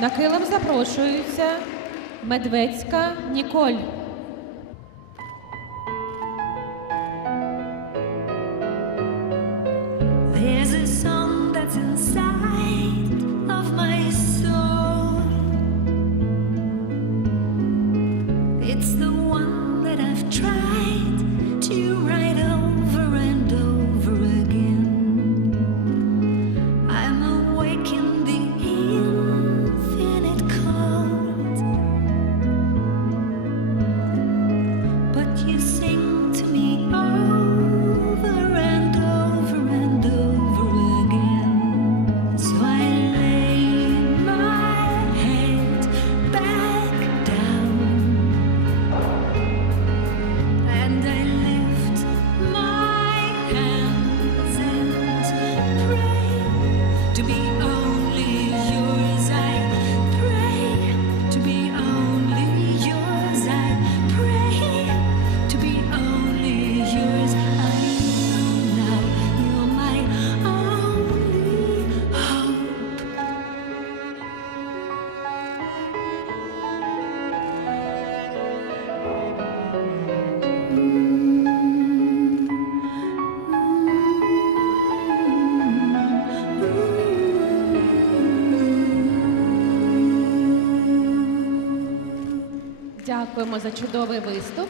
На килим запрошується Медведська Ніколь. There's a song that's inside of my soul. It's the one that I've tried. you sing. Дякуємо за чудовий виступ.